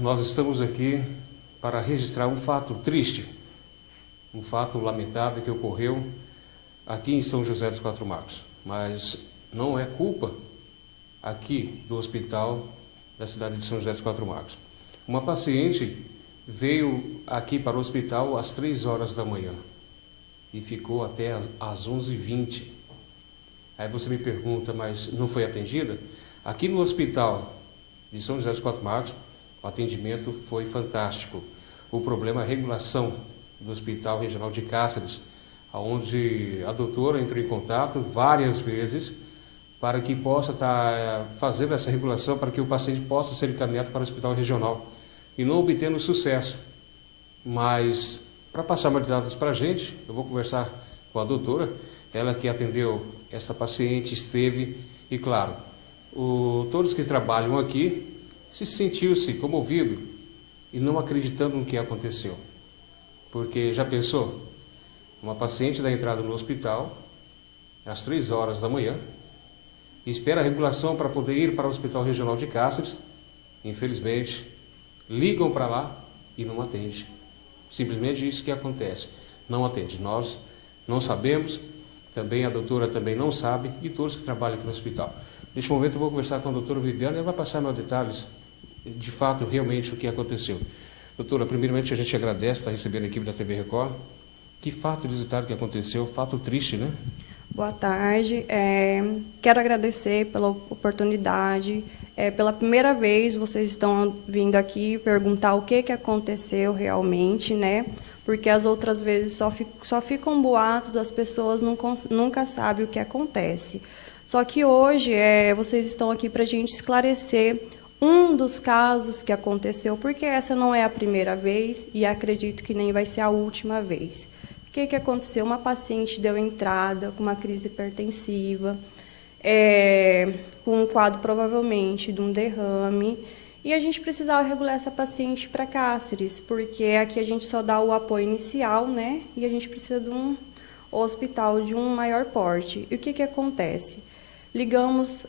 Nós estamos aqui para registrar um fato triste, um fato lamentável que ocorreu aqui em São José dos Quatro Magos, mas não é culpa aqui do hospital da cidade de São José dos Quatro Magos. Uma paciente veio aqui para o hospital às 3 horas da manhã e ficou até às 11h20. Aí você me pergunta, mas não foi atendida? Aqui no hospital de São José dos Quatro Magos, o atendimento foi fantástico. O problema é a regulação do Hospital Regional de Cáceres, onde a doutora entrou em contato várias vezes para que possa estar fazendo essa regulação, para que o paciente possa ser encaminhado para o Hospital Regional, e não obtendo sucesso. Mas, para passar mais dados para a gente, eu vou conversar com a doutora, ela que atendeu esta paciente, esteve, e claro, todos que trabalham aqui se sentiu-se comovido e não acreditando no que aconteceu. Porque já pensou? Uma paciente dá entrada no hospital às 3 horas da manhã, espera a regulação para poder ir para o Hospital Regional de Cáceres. Infelizmente, ligam para lá e não atende. Simplesmente isso que acontece. Não atende. Nós não sabemos, também a doutora também não sabe, e todos que trabalham aqui no hospital. Neste momento eu vou conversar com a doutora Viviane e ela vai passar mais detalhes, de fato, realmente o que aconteceu. Doutora, primeiramente a gente agradece estar recebendo a equipe da TV Record. Que fato inusitado que aconteceu, fato triste, né? Boa tarde. Quero agradecer pela oportunidade. Pela primeira vez vocês estão vindo aqui perguntar o que aconteceu realmente, né? Porque as outras vezes só ficam boatos, as pessoas nunca sabem o que acontece. Só que hoje vocês estão aqui para a gente esclarecer um dos casos que aconteceu, porque essa não é a primeira vez e acredito que nem vai ser a última vez. O que aconteceu? Uma paciente deu entrada com uma crise hipertensiva, com um quadro provavelmente de um derrame, e a gente precisava regular essa paciente para Cáceres, porque aqui a gente só dá o apoio inicial, né? E a gente precisa de um hospital de um maior porte. E o que acontece? Ligamos,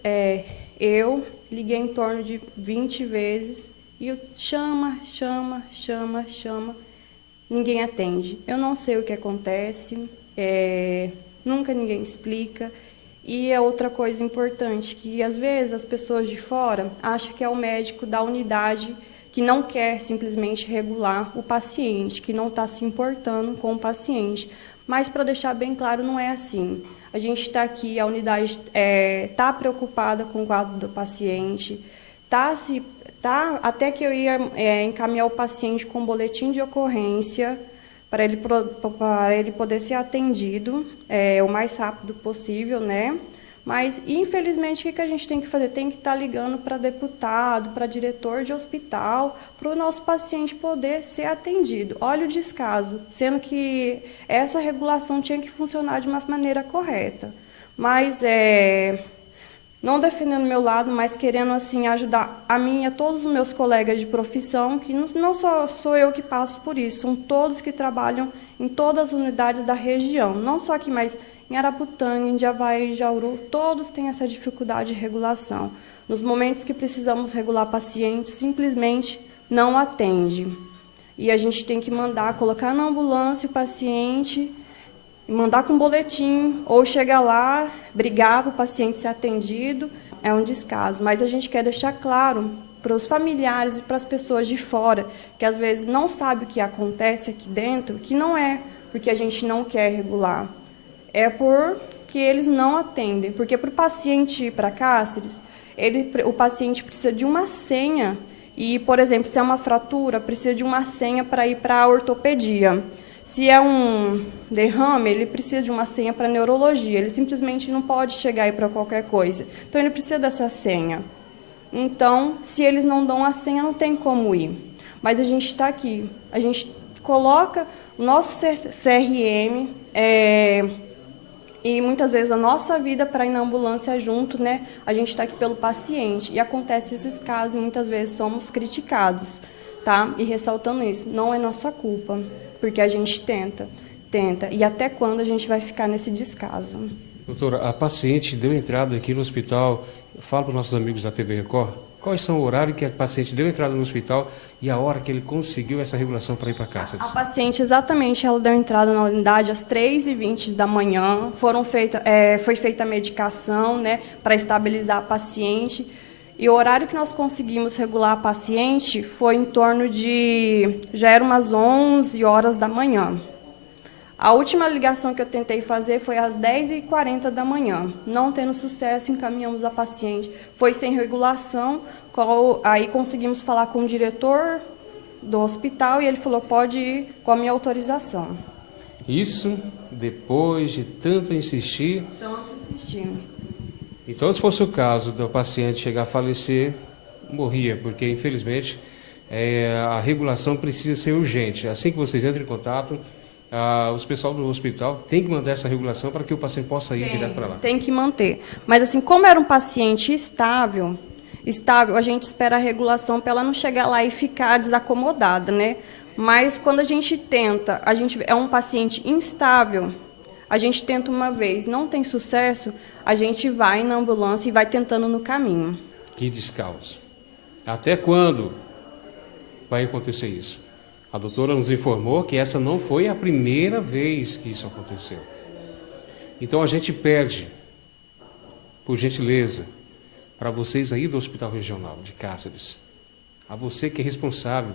eu liguei em torno de 20 vezes, e eu chama, ninguém atende. Eu não sei o que acontece, nunca ninguém explica. E é outra coisa importante, que às vezes as pessoas de fora acham que é o médico da unidade que não quer simplesmente regular o paciente, que não está se importando com o paciente. Mas, para deixar bem claro, não é assim. A gente está aqui, a unidade está preocupada com o quadro do paciente, até que eu ia encaminhar o paciente com um boletim de ocorrência para ele poder ser atendido o mais rápido possível, né? Mas, infelizmente, o que a gente tem que fazer? Tem que estar ligando para deputado, para diretor de hospital, para o nosso paciente poder ser atendido. Olha o descaso, sendo que essa regulação tinha que funcionar de uma maneira correta. Mas, não defendendo o meu lado, mas querendo assim ajudar a mim e a todos os meus colegas de profissão, que não só sou eu que passo por isso, são todos que trabalham em todas as unidades da região, não só aqui, mas em Araputanga, em Javaí, Jauru, todos têm essa dificuldade de regulação. Nos momentos que precisamos regular pacientes, simplesmente não atende. E a gente tem que colocar na ambulância o paciente, mandar com boletim, ou chegar lá, brigar para o paciente ser atendido, é um descaso. Mas a gente quer deixar claro para os familiares e para as pessoas de fora, que às vezes não sabem o que acontece aqui dentro, que não é porque a gente não quer regular, é porque eles não atendem. Porque para o paciente ir para Cáceres, o paciente precisa de uma senha, e, por exemplo, se é uma fratura, precisa de uma senha para ir para a ortopedia. Se é um derrame, ele precisa de uma senha para neurologia. Ele simplesmente não pode chegar aí para qualquer coisa. Então, ele precisa dessa senha. Então, se eles não dão a senha, não tem como ir. Mas a gente está aqui. A gente coloca o nosso CRM e, muitas vezes, a nossa vida para ir na ambulância junto, né? A gente está aqui pelo paciente. E acontece esses casos e, muitas vezes, somos criticados, tá? E ressaltando isso, não é nossa culpa, porque a gente tenta. E até quando a gente vai ficar nesse descaso? Doutora, a paciente deu entrada aqui no hospital, fala para os nossos amigos da TV Record, Quais são o horário que a paciente deu entrada no hospital e a hora que ele conseguiu essa regulação para ir para Cáceres? A paciente, exatamente, ela deu entrada na unidade às 3h20 da manhã. Foi feita a medicação, né, para estabilizar a paciente. E o horário que nós conseguimos regular a paciente foi em torno de... já eram umas 11 horas da manhã. A última ligação que eu tentei fazer foi às 10h40 da manhã. Não tendo sucesso, encaminhamos a paciente. Foi sem regulação, aí conseguimos falar com o diretor do hospital e ele falou, pode ir com a minha autorização. Isso depois de tanto insistir? Tanto insistir. Então, se fosse o caso do paciente chegar a falecer, morria, porque, infelizmente, a regulação precisa ser urgente. Assim que vocês entram em contato, os pessoal do hospital tem que mandar essa regulação para que o paciente possa ir direto para lá. Tem que manter. Mas, assim, como era um paciente estável, a gente espera a regulação para ela não chegar lá e ficar desacomodada, né? Mas, quando a gente tenta, é um paciente instável, a gente tenta uma vez, não tem sucesso, a gente vai na ambulância e vai tentando no caminho. Que descaso. Até quando vai acontecer isso? A doutora nos informou que essa não foi a primeira vez que isso aconteceu. Então a gente pede, por gentileza, para vocês aí do Hospital Regional de Cáceres, a você que é responsável,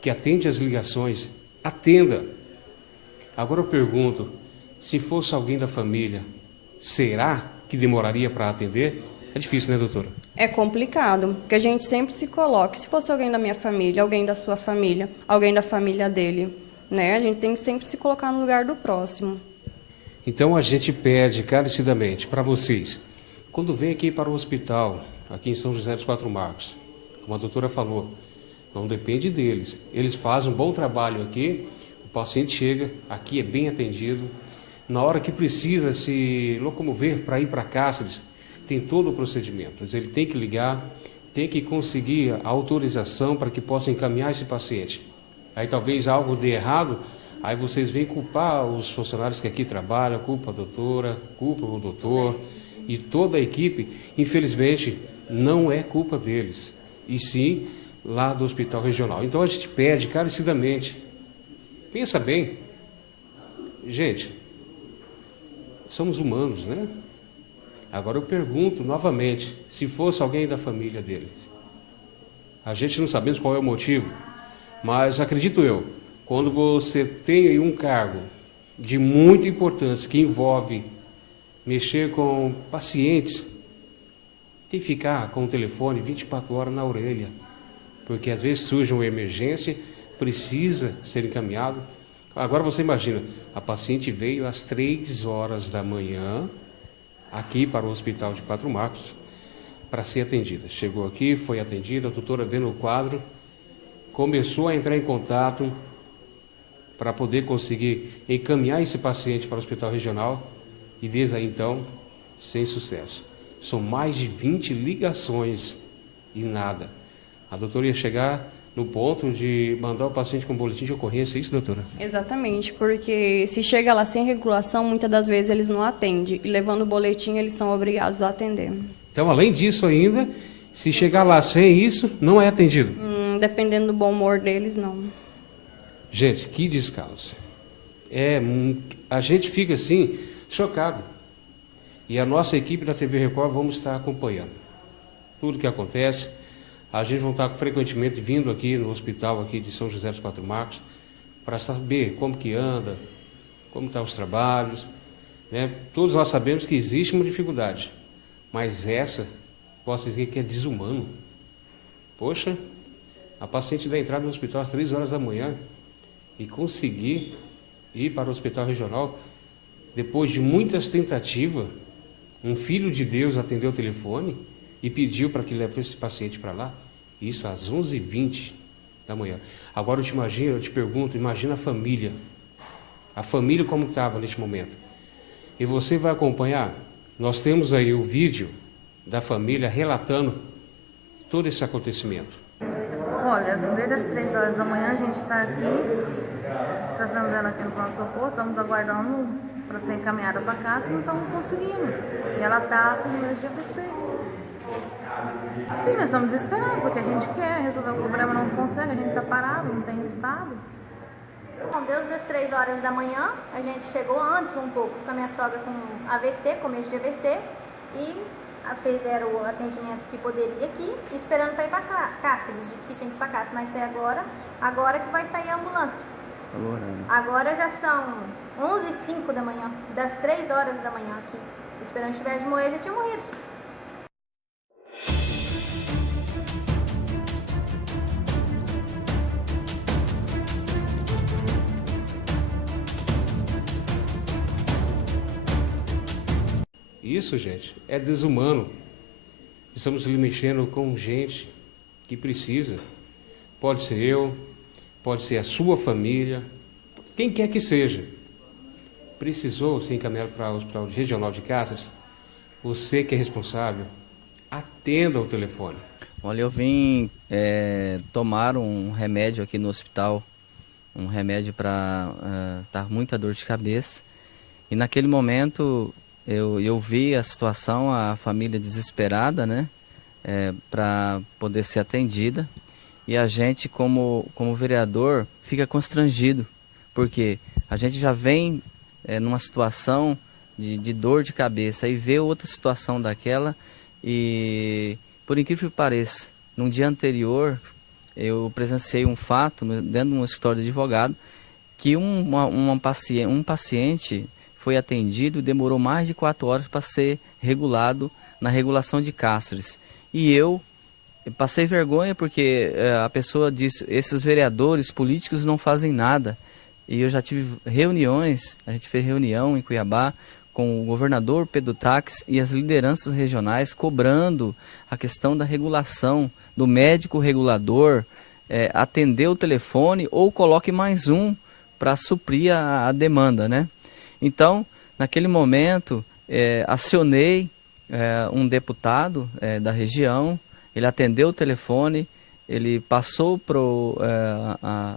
que atende as ligações, atenda. Agora eu pergunto, se fosse alguém da família, será que demoraria para atender? É difícil, né, doutora? É complicado, porque a gente sempre se coloca, se fosse alguém da minha família, alguém da sua família, alguém da família dele, né? A gente tem que sempre se colocar no lugar do próximo. Então a gente pede encarecidamente para vocês, quando vem aqui para o hospital, aqui em São José dos Quatro Marcos, como a doutora falou, não depende deles. Eles fazem um bom trabalho aqui, o paciente chega, aqui é bem atendido, na hora que precisa se locomover para ir para Cáceres, tem todo o procedimento. Ele tem que ligar, tem que conseguir a autorização para que possa encaminhar esse paciente. Aí talvez algo dê errado, aí vocês vêm culpar os funcionários que aqui trabalham, culpa a doutora, culpa o doutor e toda a equipe. Infelizmente, não é culpa deles, e sim lá do Hospital Regional. Então a gente pede encarecidamente, pensa bem, gente, somos humanos, né? Agora eu pergunto novamente, se fosse alguém da família deles, a gente não sabemos qual é o motivo, mas acredito eu, quando você tem um cargo de muita importância que envolve mexer com pacientes, tem que ficar com o telefone 24 horas na orelha, porque às vezes surge uma emergência, precisa ser encaminhado. Agora você imagina, a paciente veio às 3 horas da manhã, aqui para o Hospital de Quatro Marcos, para ser atendida. Chegou aqui, foi atendida, a doutora vendo o quadro, começou a entrar em contato para poder conseguir encaminhar esse paciente para o Hospital Regional e desde aí então, sem sucesso. São mais de 20 ligações e nada. A doutora ia chegar no ponto de mandar o paciente com boletim de ocorrência, é isso, doutora? Exatamente, porque se chega lá sem regulação, muitas das vezes eles não atendem. E levando o boletim, eles são obrigados a atender. Então, além disso ainda, se chegar lá sem isso, não é atendido? Dependendo do bom humor deles, não. Gente, que descaso. A gente fica assim, chocado. E a nossa equipe da TV Record vamos estar acompanhando tudo que acontece. A gente vai estar frequentemente vindo aqui no hospital aqui de São José dos Quatro Marcos para saber como que anda, como estão os trabalhos, né? Todos nós sabemos que existe uma dificuldade, mas essa, posso dizer que é desumano. Poxa, a paciente dá entrada no hospital às 3 horas da manhã e conseguir ir para o Hospital Regional, depois de muitas tentativas, um filho de Deus atendeu o telefone e pediu para que leve esse paciente para lá, isso às 11h20 da manhã. Agora eu te pergunto, imagina a família como estava neste momento. E você vai acompanhar, nós temos aí o vídeo da família relatando todo esse acontecimento. Olha, desde as 3 horas da manhã a gente está aqui, trazendo ela aqui no pronto-socorro, estamos aguardando para ser encaminhada para casa e não estamos conseguindo. E ela está com medo de AVC. Sim, nós estamos desesperados, porque a gente quer resolver o problema, não consegue, a gente está parado, não tem resultado. Bom, desde as 3 horas da manhã, a gente chegou antes um pouco com a minha sogra com AVC, começo de AVC, e fizeram o atendimento que poderia aqui, esperando para ir para Cáceres. Disse que tinha que ir para Cáceres, mas até agora que vai sair a ambulância. Agora já são 11h05 da manhã, das 3 horas da manhã aqui. Esperando que tivesse de morrer, já tinha morrido. Isso, gente, é desumano. Estamos ali mexendo com gente que precisa. Pode ser eu, pode ser a sua família, quem quer que seja. Precisou ser encaminhado para o Hospital Regional de Cáceres? Você que é responsável, atenda ao telefone. Olha, eu vim tomar um remédio aqui no hospital, um remédio para dar muita dor de cabeça. E naquele momento eu vi a situação, a família desesperada, né, para poder ser atendida. E a gente, como vereador, fica constrangido, porque a gente já vem numa situação de dor de cabeça e vê outra situação daquela. E, por incrível que pareça, num dia anterior, eu presenciei um fato dentro de um escritório de advogado, que um paciente foi atendido e demorou mais de 4 horas para ser regulado na regulação de Cáceres. E eu passei vergonha porque a pessoa disse, esses vereadores políticos não fazem nada. E eu já tive reuniões, a gente fez reunião em Cuiabá com o governador Pedro Taques e as lideranças regionais cobrando a questão da regulação, do médico regulador, atender o telefone ou coloque mais um para suprir a demanda, né? Então, naquele momento, acionei um deputado da região, ele atendeu o telefone, ele passou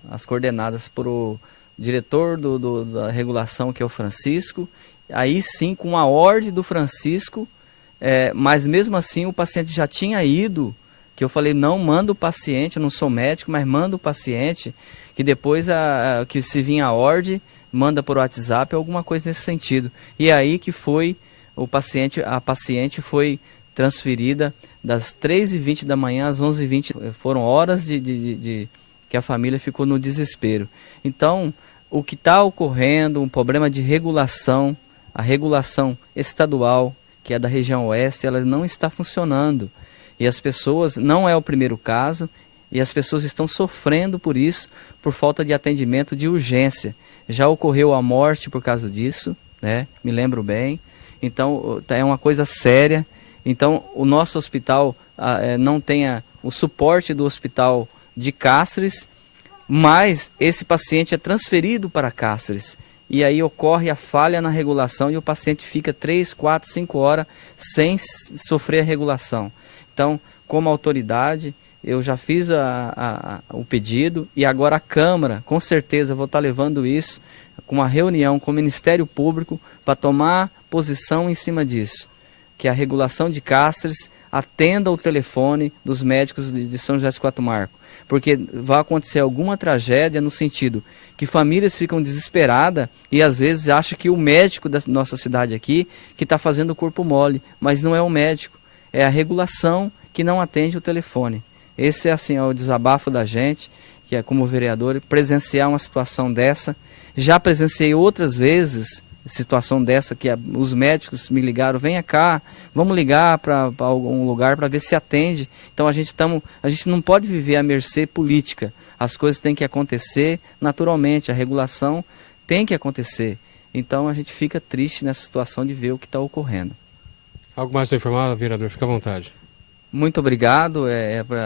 as coordenadas para o diretor da regulação, que é o Francisco. Aí sim, com a ordem do Francisco, mas mesmo assim o paciente já tinha ido, que eu falei, não, manda o paciente, eu não sou médico, mas manda o paciente, que depois que se vinha a ordem, manda por WhatsApp, alguma coisa nesse sentido. E aí que foi a paciente foi transferida das 3h20 da manhã às 11h20. Foram horas que a família ficou no desespero. Então, o que está ocorrendo, um problema de regulação, a regulação estadual, que é da região oeste, ela não está funcionando. E as pessoas, não é o primeiro caso, e as pessoas estão sofrendo por isso, por falta de atendimento de urgência. Já ocorreu a morte por causa disso, né? Me lembro bem. Então, é uma coisa séria. Então, o nosso hospital não tem o suporte do hospital de Cáceres, mas esse paciente é transferido para Cáceres. E aí ocorre a falha na regulação e o paciente fica 3, 4, 5 horas sem sofrer a regulação. Então, como autoridade, eu já fiz o pedido e agora a Câmara, com certeza, vou estar levando isso com uma reunião com o Ministério Público para tomar posição em cima disso. Que a regulação de Cáceres atenda o telefone dos médicos de São José dos Quatro Marcos. Porque vai acontecer alguma tragédia no sentido que famílias ficam desesperadas e às vezes acham que o médico da nossa cidade aqui que está fazendo o corpo mole, mas não é o médico, é a regulação que não atende o telefone. Esse é o desabafo da gente, que é como vereador, presenciar uma situação dessa. Já presenciei outras vezes situação dessa, que os médicos me ligaram, venha cá, vamos ligar para algum lugar para ver se atende. Então a gente não pode viver à mercê política. As coisas têm que acontecer naturalmente, a regulação tem que acontecer. Então a gente fica triste nessa situação de ver o que está ocorrendo. Algo mais a informar, vereador? Fica à vontade. Muito obrigado,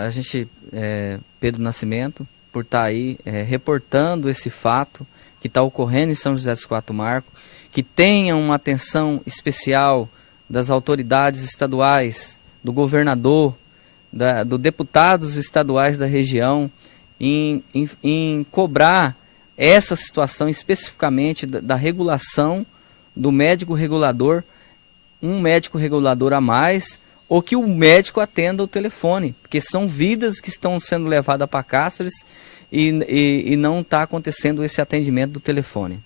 a gente, Pedro Nascimento, por estar aí reportando esse fato que está ocorrendo em São José dos Quatro Marcos, que tenha uma atenção especial das autoridades estaduais, do governador, dos deputados estaduais da região, em cobrar essa situação especificamente da regulação do médico regulador, um médico regulador a mais, ou que o médico atenda o telefone, porque são vidas que estão sendo levadas para Cáceres e não está acontecendo esse atendimento do telefone.